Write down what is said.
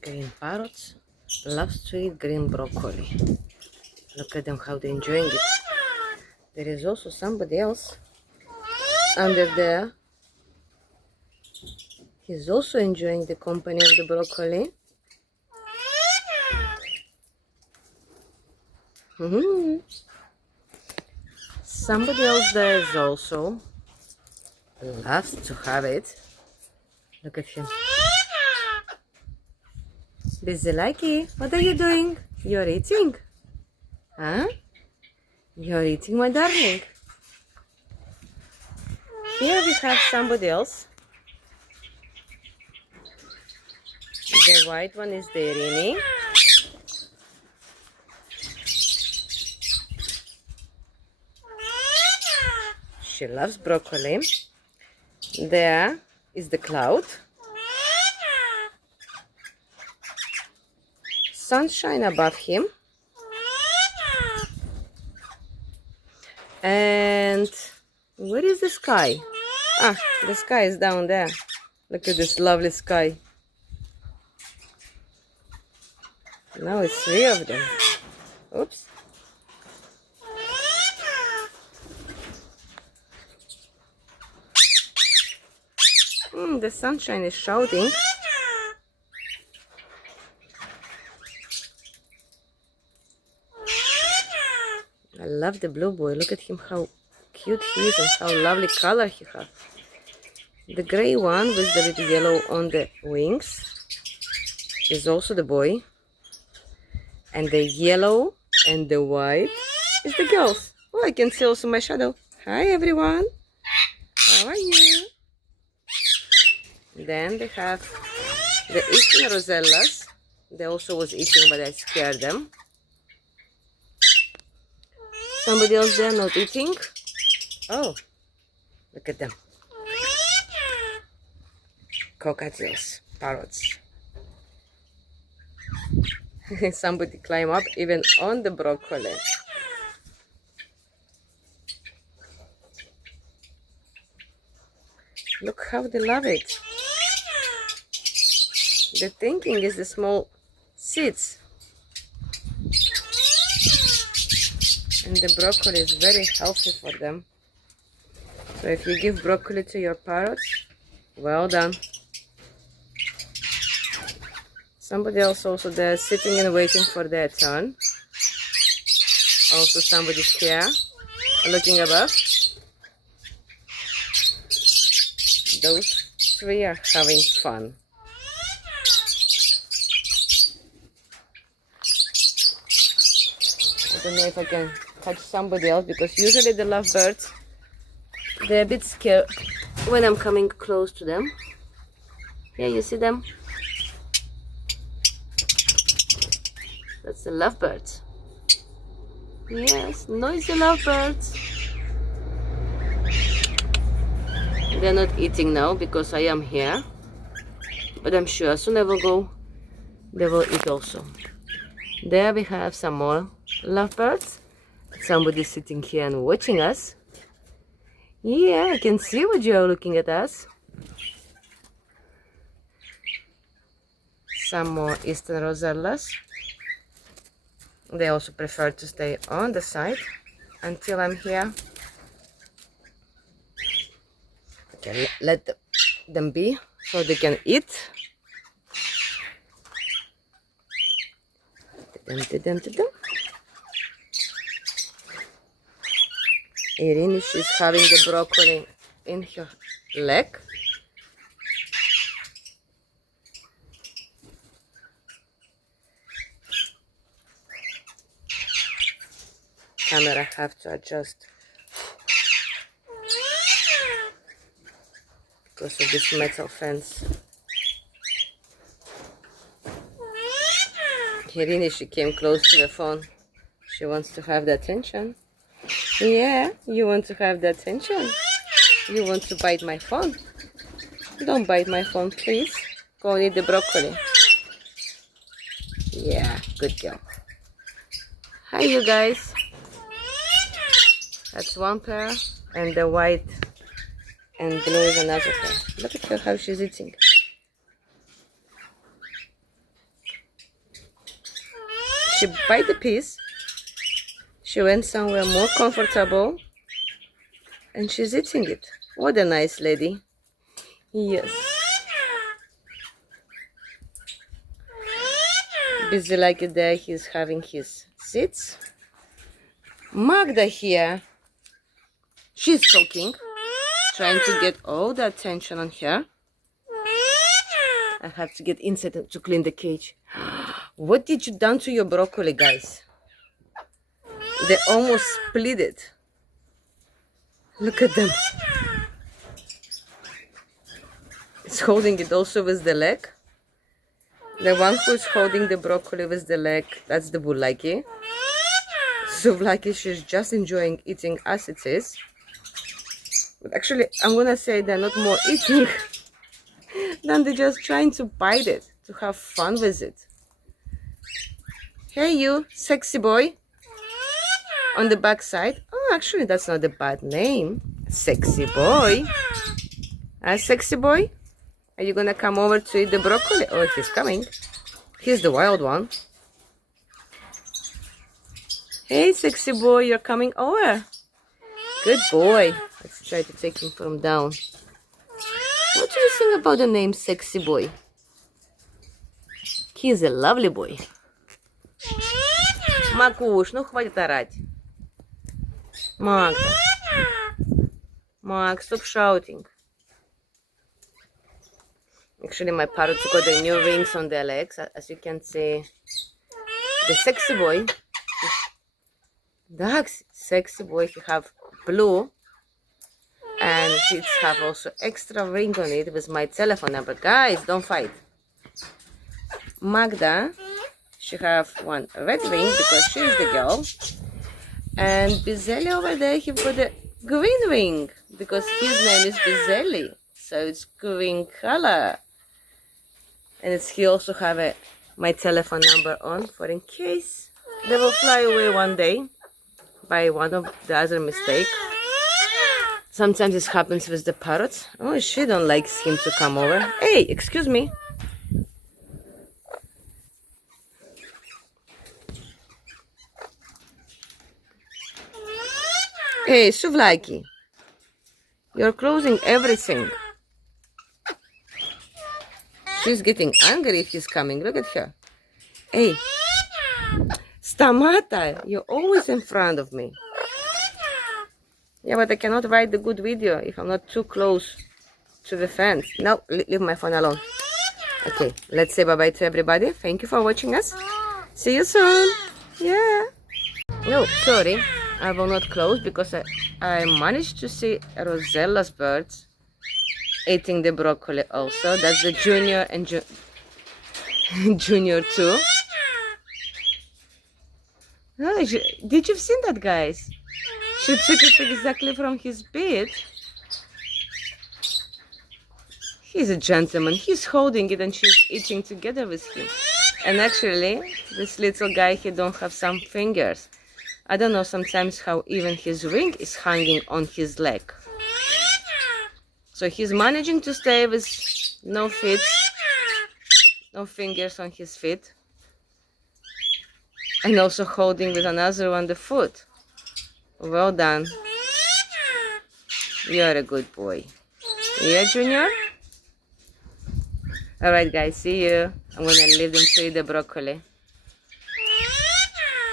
Green parrots love to eat green broccoli. Look at them, how they're enjoying it. There is also somebody else under there. He's also enjoying the company of the broccoli. Somebody else there is also loves to have it. Look at him. Busy Lucky, what are you doing? You're eating? Huh? You're eating, my darling. Here we have somebody else. The white one is the Irini. She loves broccoli. There is the cloud. Sunshine above him. And where is the sky? Ah, the sky is down there. Look at this lovely sky. Now it's 3 of them. Oops. The sunshine is shouting. I love the blue boy. Look at him, how cute he is and how lovely color he has. The gray one with the little yellow on the wings is also the boy. And the yellow and the white is the girls. Oh, I can see also my shadow. Hi everyone. How are you? Then they have the eating rosellas. They also was eating, but I scared them. Somebody else there not eating? Oh, look at them. Cockatiels, parrots. Somebody climb up even on the broccoli. Look how they love it. The thinking is the small seeds. And the broccoli is very healthy for them. So if you give broccoli to your parrots, well done. Somebody else also there sitting and waiting for their turn. Also somebody's here looking above. Those 3 are having fun. I don't know if I can catch somebody else because usually the lovebirds, they're a bit scared when I'm coming close to them. Here you see them. That's the lovebirds. Yes, noisy lovebirds. They're not eating now because I am here. But I'm sure as soon as I will go, they will eat also. There we have some more lovebirds. Somebody sitting here and watching us. Yeah, I can see what you are looking at us. Some more eastern rosellas. They also prefer to stay on the side until I'm here. Okay, let them be so they can eat. Irini, she's having the broccoli in her leg. Camera have to adjust because of this metal fence. Irini, she came close to the phone. She wants to have the attention. Yeah, you want to have the attention. You want to bite my phone. Don't bite my phone, please. Go and eat the broccoli. Yeah, good girl. Hi, you guys. That's one pair, and the white and blue is another pair. Look at her, how she's eating. she bite the piece. She went somewhere more comfortable. And she's eating it. What a nice lady. Yes. Busy like it there, he's having his seats. Magda here. She's talking. Trying to get all the attention on her. I have to get inside to clean the cage. What did you done to your broccoli, guys? They almost split it. Look at them. It's holding it also with the leg. The one who's holding the broccoli with the leg, that's the bulaki. Souvlaki, she's just enjoying eating as it is. But actually, I'm gonna say they're not more eating than they're just trying to bite it, to have fun with it. Hey you, sexy boy. On the back side. Oh, actually, that's not a bad name. Sexy boy. Sexy boy? Are you gonna come over to eat the broccoli? Oh, he's coming. He's the wild one. Hey, sexy boy, you're coming over. Good boy. Let's try to take him from down. What do you think about the name Sexy Boy? He's a lovely boy. Макуш, ну хватит орать. Magda. Max, stop shouting. Actually, my parrots got the new rings on their legs, as you can see. The sexy boy. That's sexy boy. He have blue, and he have also extra ring on it with my telephone number. Guys, don't fight. Magda, she have one red ring because she is the girl. And Bizelli over there, he got a green ring because his name is Bizelli, so it's green color. And he also have my telephone number on for in case they will fly away one day by one of the other mistake. Sometimes this happens with the parrots. Oh, she don't like him to come over. Hey, excuse me. Hey, Souvlaki, you're closing everything. She's getting angry if he's coming. Look at her. Hey, Stamata, you're always in front of me. Yeah, but I cannot write the good video if I'm not too close to the fence. No, leave my phone alone. Okay, let's say bye-bye to everybody. Thank you for watching us. See you soon. Yeah. No, sorry. I will not close because I managed to see Rosella's birds eating the broccoli also. That's the junior and junior too. Oh, did you see that, guys? She took it exactly from his bed. He's a gentleman. He's holding it and she's eating together with him. And actually, this little guy, he don't have some fingers. I don't know sometimes how even his ring is hanging on his leg. So he's managing to stay with no feet, no fingers on his feet. And also holding with another one the foot. Well done. You're a good boy. Yeah, Junior? Alright guys, see you. I'm gonna leave them to eat the broccoli.